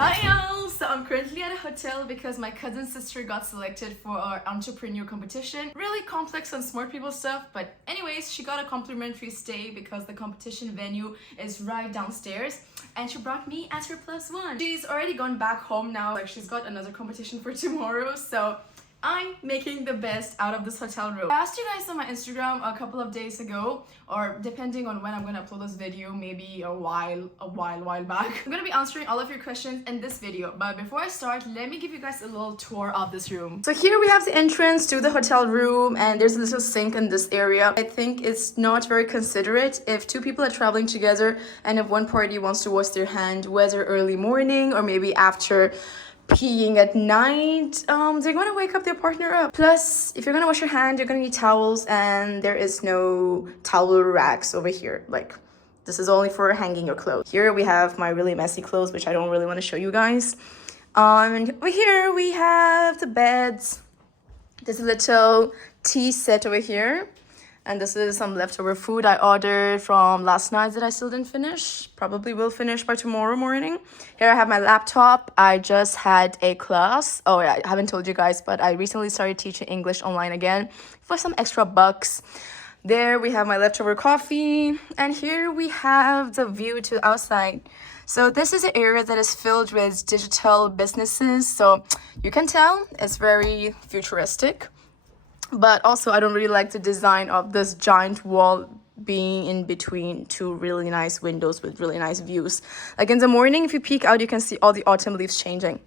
Hi y'all! So I'm currently at a hotel because my cousin's sister got selected for our entrepreneur competition. Really complex and smart people stuff, but anyways, she got a complimentary stay because the competition venue is right downstairs and she brought me as her plus one. She's already gone back home now, like she's got another competition for tomorrow, so I'm making the best out of this hotel room. I asked you guys on my Instagram a couple of days ago, or depending on when I'm gonna upload this video, maybe a while back. I'm gonna be answering all of your questions in this video, but before I start, let me give you guys a little tour of this room. So here we have the entrance to the hotel room, and there's a little sink in this area. I think it's not very considerate if two people are traveling together and if one party wants to wash their hand, whether early morning or maybe after peeing at night, they're gonna wake up their partner up. Plus, if you're gonna wash your hand, you're gonna need towels, and there is no towel racks over here. Like, this is only for hanging your clothes. Here we have my really messy clothes, which I don't really want to show you guys. And over here we have the beds. There's a little tea set over here. And this is some leftover food I ordered from last night that I still didn't finish. Probably will finish by tomorrow morning. Here I have my laptop. I just had a class. Oh yeah, I haven't told you guys, but I recently started teaching English online again for some extra bucks. There we have my leftover coffee. And here we have the view to outside. So this is an area that is filled with digital businesses. So you can tell it's very futuristic. But also, I don't really like the design of this giant wall being in between two really nice windows with really nice views. Like in the morning, if you peek out, you can see all the autumn leaves changing.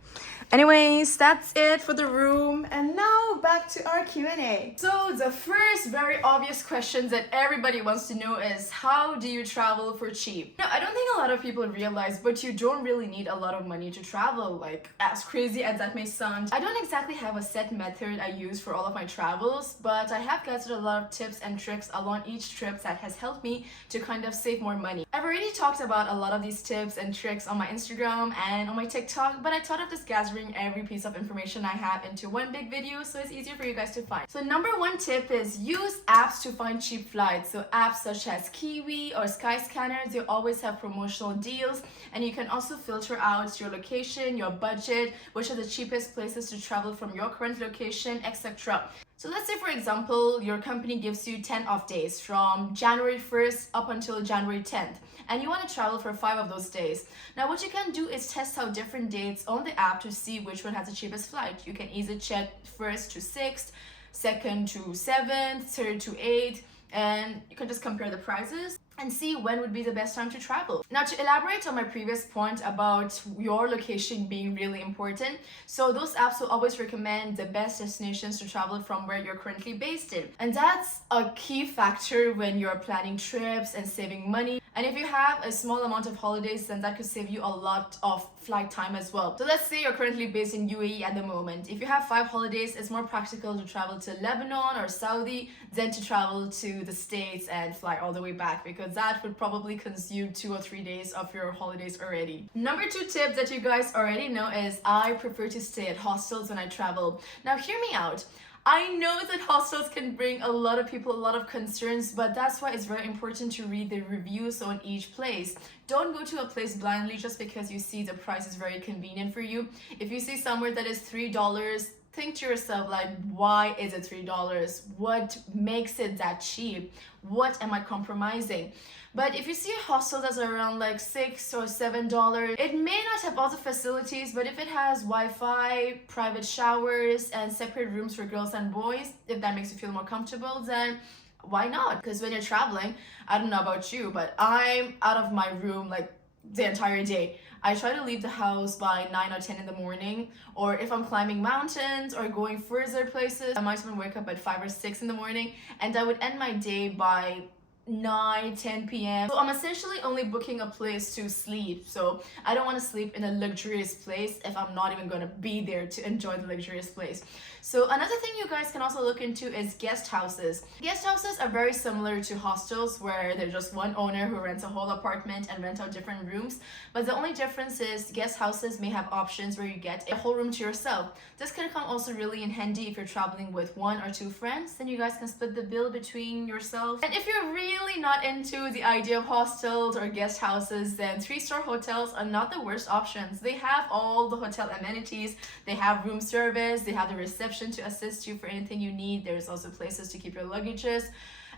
Anyways, that's it for the room. And now back to our Q&A. So the first very obvious question that everybody wants to know is, how do you travel for cheap? Now, I don't think a lot of people realize, but you don't really need a lot of money to travel. Like, as crazy as that may sound, I don't exactly have a set method I use for all of my travels, but I have gathered a lot of tips and tricks along each trip that has helped me to kind of save more money. I've already talked about a lot of these tips and tricks on my Instagram and on my TikTok, but I thought of this gathering every piece of information I have into one big video so it's easier for you guys to find. So number one tip is use apps to find cheap flights. So apps such as Kiwi or Skyscanner, they always have promotional deals, and you can also filter out your location, your budget, which are the cheapest places to travel from your current location, etc. So let's say, for example, your company gives you 10 off days from January 1st up until January 10th, and you want to travel for 5 of those days. Now, what you can do is test out different dates on the app to see which one has the cheapest flight. You can easily check 1st to 6th, 2nd to 7th, 3rd to 8th, and you can just compare the prices and see when would be the best time to travel. Now, to elaborate on my previous point about your location being really important, so those apps will always recommend the best destinations to travel from where you're currently based in. And that's a key factor when you're planning trips and saving money. And if you have a small amount of holidays, then that could save you a lot of flight time as well. So let's say you're currently based in UAE at the moment. If you have 5 holidays, it's more practical to travel to Lebanon or Saudi than to travel to the States and fly all the way back, because that would probably consume 2 or 3 days of your holidays already. Number 2 tip that you guys already know is I prefer to stay at hostels when I travel. Now hear me out. I know that hostels can bring a lot of people a lot of concerns, but that's why it's very important to read the reviews on each place. Don't go to a place blindly just because you see the price is very convenient for you. If you see somewhere that is $3, think to yourself, like, why is it $3? What makes it that cheap? What am I compromising? But if you see a hostel that's around like $6 or $7, it may not have all the facilities, but if it has Wi-Fi, private showers, and separate rooms for girls and boys, if that makes you feel more comfortable, then why not? Because when you're traveling, I don't know about you, but I'm out of my room like the entire day. I try to leave the house by 9 or 10 in the morning, or if I'm climbing mountains or going further places, I might even wake up at 5 or 6 in the morning, and I would end my day by 9-10 p.m. So I'm essentially only booking a place to sleep. So I don't want to sleep in a luxurious place if I'm not even going to be there to enjoy the luxurious place. So another thing you guys can also look into is guest houses. Guest houses are very similar to hostels, where there's just one owner who rents a whole apartment and rent out different rooms. But the only difference is guest houses may have options where you get a whole room to yourself. This can come also really in handy if you're traveling with 1 or 2 friends. Then you guys can split the bill between yourself. And if you're really really not into the idea of hostels or guest houses, then 3-star hotels are not the worst options. They have all the hotel amenities, they have room service, they have the reception to assist you for anything you need. There's also places to keep your luggages.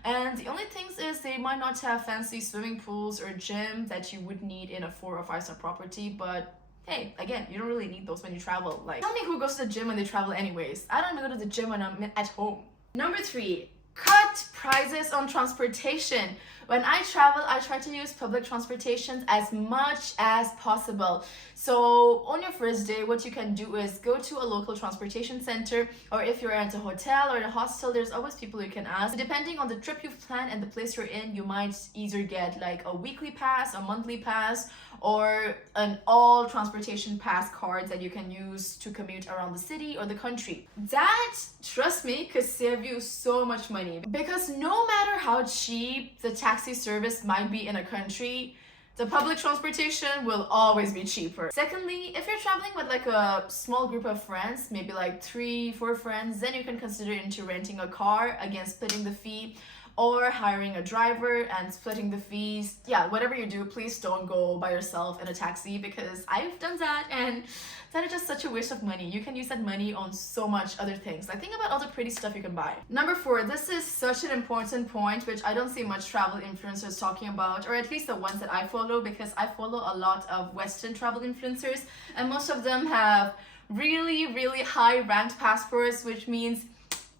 And the only things is they might not have fancy swimming pools or gym that you would need in a 4 or 5-star property, but hey, again, you don't really need those when you travel. Like, tell me who goes to the gym when they travel anyways. I don't go to the gym when I'm at home. Number 3, cut prices on transportation. When I travel, I try to use public transportation as much as possible. So on your first day, what you can do is go to a local transportation center, or if you're at a hotel or a hostel, there's always people you can ask. Depending on the trip you've planned and the place you're in, you might either get like a weekly pass, a monthly pass, or an all transportation pass card that you can use to commute around the city or the country. That, trust me, could save you so much money, because no matter how cheap the taxi service might be in a country, the public transportation will always be cheaper. Secondly, if you're traveling with like a small group of friends, maybe like 3-4 friends, then you can consider into renting a car, again splitting the fee, or hiring a driver and splitting the fees. Yeah, whatever you do, please don't go by yourself in a taxi, because I've done that and that is just such a waste of money. You can use that money on so much other things. Like, think about all the pretty stuff you can buy. Number 4, this is such an important point which I don't see much travel influencers talking about, or at least the ones that I follow, because I follow a lot of Western travel influencers and most of them have really high ranked passports, which means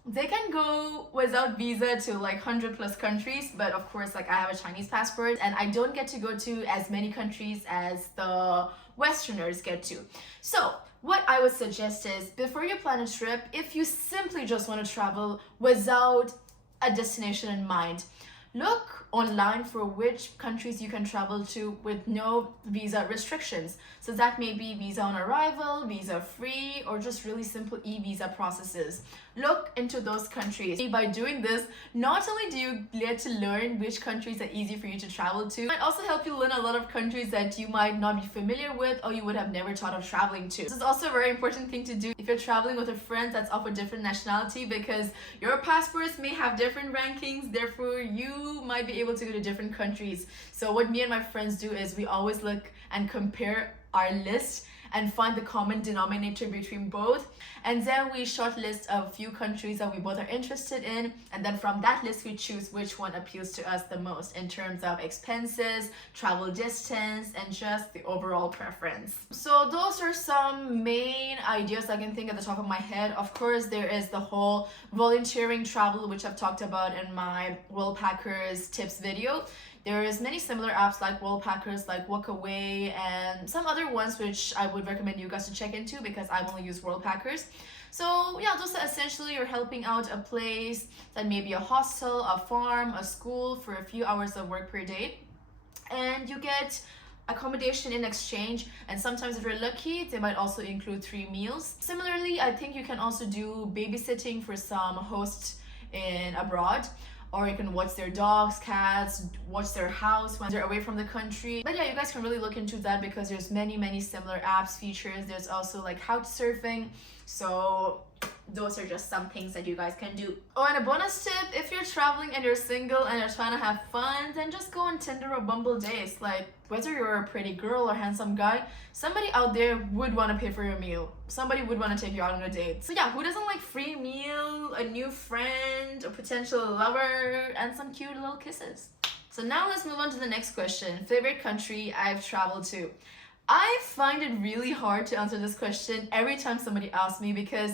they can go without visa to like 100+ countries, but of course, like, I have a Chinese passport and I don't get to go to as many countries as the Westerners get to. So what I would suggest is, before you plan a trip, if you simply just want to travel without a destination in mind, look online for which countries you can travel to with no visa restrictions. So that may be visa on arrival, visa free, or just really simple e-visa processes. Look into those countries. By doing this, not only do you get to learn which countries are easy for you to travel to, it might also help you learn a lot of countries that you might not be familiar with or you would have never thought of traveling to. This is also a very important thing to do if you're traveling with a friend that's of a different nationality, because your passports may have different rankings, therefore you might be able to go to different countries. So what me and my friends do is we always look and compare our list and find the common denominator between both, and then we shortlist a few countries that we both are interested in, and then from that list we choose which one appeals to us the most in terms of expenses, travel distance, and just the overall preference. So those are some main ideas I can think at the top of my head. Of course, there is the whole volunteering travel, which I've talked about in my Worldpackers tips video. There is many similar apps like Worldpackers, like Walkaway, and some other ones which I would recommend you guys to check into, because I've only used Worldpackers. So yeah, those are essentially you're helping out a place that may be a hostel, a farm, a school for a few hours of work per day, and you get accommodation in exchange, and sometimes if you're lucky they might also include 3 meals. Similarly, I think you can also do babysitting for some hosts in abroad, or you can watch their dogs, cats, watch their house when they're away from the country. But yeah, you guys can really look into that, because there's many similar apps, features. There's also like couch surfing. So those are just some things that you guys can do. Oh, and a bonus tip, if you're traveling and you're single and you're trying to have fun, then just go on Tinder or Bumble dates. Like, whether you're a pretty girl or handsome guy, somebody out there would want to pay for your meal. Somebody would want to take you out on a date. So yeah, who doesn't like free meal, a new friend, a potential lover, and some cute little kisses? So now let's move on to the next question. Favorite country I've traveled to. I find it really hard to answer this question every time somebody asks me, because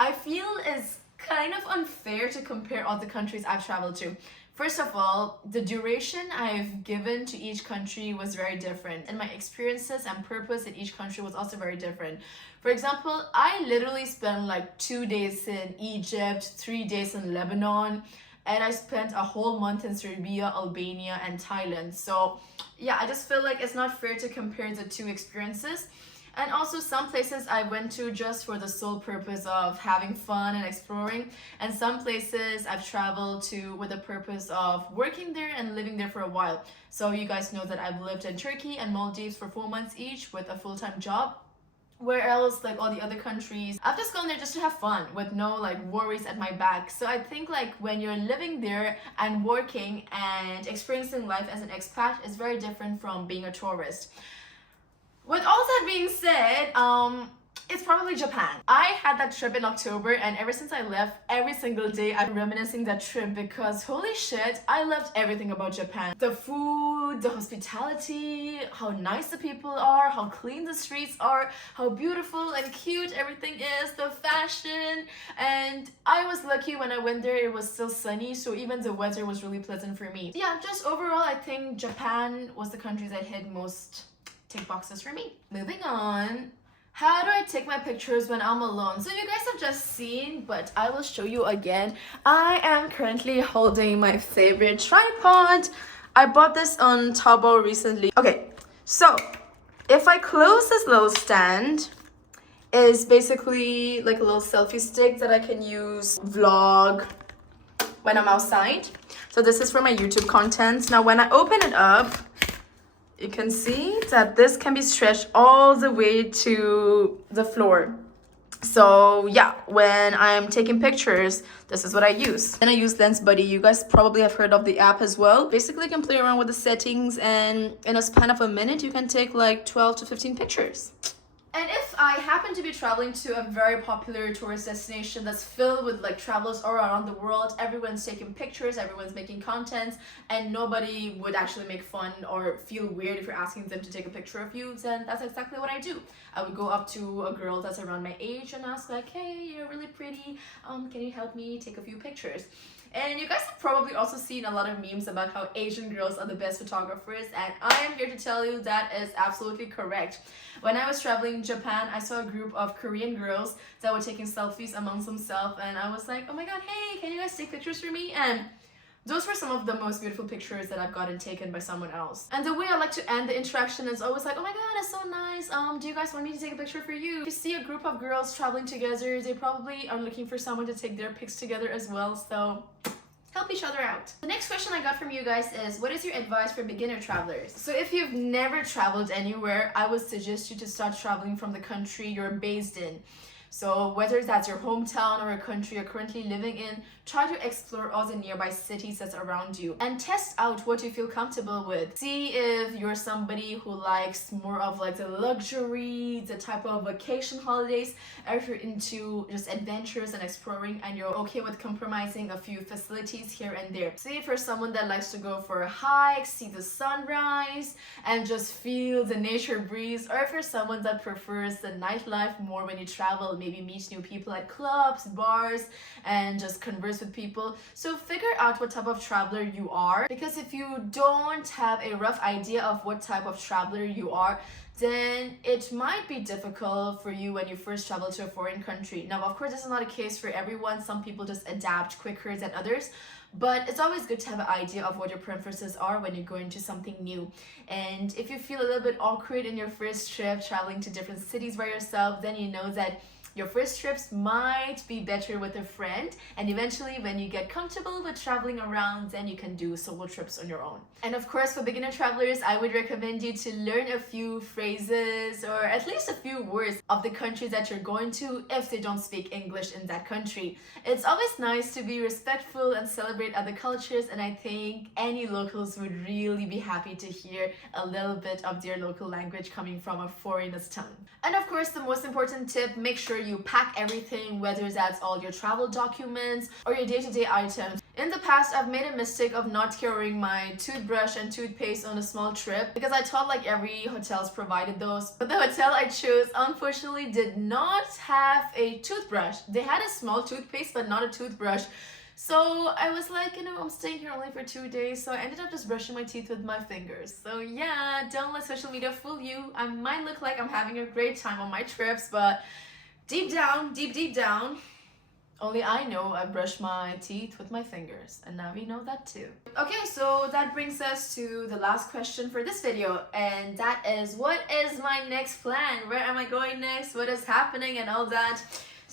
I feel it's kind of unfair to compare all the countries I've traveled to. First of all, the duration I've given to each country was very different, and my experiences and purpose in each country was also very different. For example, I literally spent like 2 days in Egypt, 3 days in Lebanon, and I spent a whole month in Serbia, Albania, and Thailand. So yeah, I just feel like it's not fair to compare the 2 experiences. And also, some places I went to just for the sole purpose of having fun and exploring, and some places I've traveled to with the purpose of working there and living there for a while. So you guys know that I've lived in Turkey and Maldives for 4 months each with a full-time job, Where else, like all the other countries, I've just gone there just to have fun with no like worries at my back. So I think like when you're living there and working and experiencing life as an expat is very different from being a tourist. With all that being said, it's probably Japan. I had that trip in October, and ever since I left, every single day I'm reminiscing that trip because holy shit, I loved everything about Japan. The food, the hospitality, how nice the people are, how clean the streets are, how beautiful and cute everything is, the fashion. And I was lucky when I went there, it was still sunny, so even the weather was really pleasant for me. Yeah, just overall, I think Japan was the country that hit most tick boxes for me. Moving on. How do I take my pictures when I'm alone? So you guys have just seen, but I will show you again. I am currently holding my favorite tripod. I bought this on Taobao recently. Okay, so if I close this little stand, is basically like a little selfie stick that I can use vlog when I'm outside. So this is for my YouTube content. Now when I open it up, you can see that this can be stretched all the way to the floor. So yeah, when I'm taking pictures, this is what I use. Then I use Lens Buddy. You guys probably have heard of the app as well. Basically, you can play around with the settings, and in a span of a minute, you can take like 12 to 15 pictures. And if I happen to be traveling to a very popular tourist destination that's filled with like travelers all around the world, everyone's taking pictures, everyone's making content, and nobody would actually make fun or feel weird if you're asking them to take a picture of you, then that's exactly what I do. I would go up to a girl that's around my age and ask like, hey, you're really pretty, can you help me take a few pictures? And you guys have probably also seen a lot of memes about how Asian girls are the best photographers, and I am here to tell you that is absolutely correct. When I was traveling in Japan, I saw a group of Korean girls that were taking selfies amongst themselves, and I was like, oh my god, hey, can you guys take pictures for me? And those were some of the most beautiful pictures that I've gotten taken by someone else. And the way I like to end the interaction is always like, oh my god, it's so nice. Do you guys want me to take a picture for you? If you see a group of girls traveling together, they probably are looking for someone to take their pics together as well. So help each other out. The next question I got from you guys is, what is your advice for beginner travelers? So if you've never traveled anywhere, I would suggest you to start traveling from the country you're based in. So whether that's your hometown or a country you're currently living in, try to explore all the nearby cities that's around you and test out what you feel comfortable with. See if you're somebody who likes more of like the luxury, the type of vacation holidays, or if you're into just adventures and exploring and you're okay with compromising a few facilities here and there. See if you're someone that likes to go for a hike, see the sunrise, and just feel the nature breeze, or if you're someone that prefers the nightlife more when you travel, maybe meet new people at clubs, bars, and just converse with people. So figure out what type of traveler you are, because if you don't have a rough idea of what type of traveler you are, then it might be difficult for you when you first travel to a foreign country. Now, of course, this is not a case for everyone. Some people just adapt quicker than others, but it's always good to have an idea of what your preferences are when you go into something new. And if you feel a little bit awkward in your first trip traveling to different cities by yourself, then you know that your first trips might be better with a friend, and eventually when you get comfortable with traveling around, then you can do solo trips on your own. And of course, for beginner travelers, I would recommend you to learn a few phrases or at least a few words of the country that you're going to if they don't speak English in that country. It's always nice to be respectful and celebrate other cultures, and I think any locals would really be happy to hear a little bit of their local language coming from a foreigner's tongue. And of course, the most important tip, make sure you pack everything, whether that's all your travel documents or your day-to-day items. In the past, I've made a mistake of not carrying my toothbrush and toothpaste on a small trip because I thought like every hotel's provided those. But the hotel I chose unfortunately did not have a toothbrush. They had a small toothpaste but not a toothbrush. So I was like, I'm staying here only for 2 days, so I ended up just brushing my teeth with my fingers. So yeah, don't let social media fool you. I might look like I'm having a great time on my trips, but deep down, only I know I brush my teeth with my fingers, and now we know that too. Okay, so that brings us to the last question for this video, and that is, what is my next plan? Where am I going next? What is happening and all that?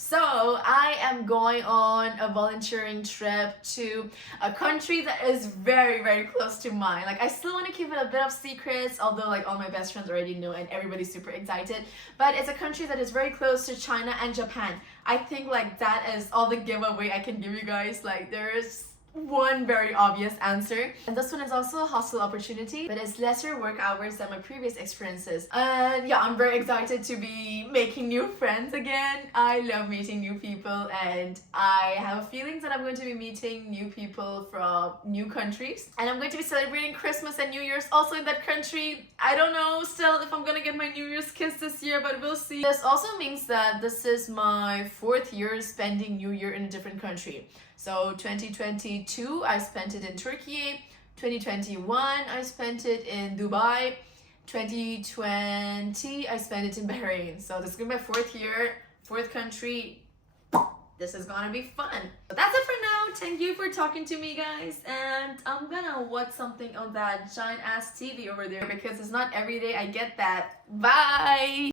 So I am going on a volunteering trip to a country that is very, very close to mine. Like, I still want to keep it a bit of secrets, although like all my best friends already know and everybody's super excited. But it's a country that is very close to China and Japan. I think like that is all the giveaway I can give you guys. Like, there's one very obvious answer, and this one is also a hostel opportunity, but it's lesser work hours than my previous experiences. And yeah, I'm very excited to be making new friends again. I love meeting new people, and I have a feeling that I'm going to be meeting new people from new countries, and I'm going to be celebrating Christmas and New Year's also in that country. I don't know still if I'm gonna get my New Year's kiss this year, but we'll see. This also means that this is my 4th year spending New Year in a different country. So 2022, I spent it in Turkey. 2021, I spent it in Dubai. 2020, I spent it in Bahrain. So this is gonna be my 4th year, 4th country. This is gonna be fun. But that's it for now. Thank you for talking to me, guys. And I'm gonna watch something on that giant ass TV over there because it's not every day I get that. Bye!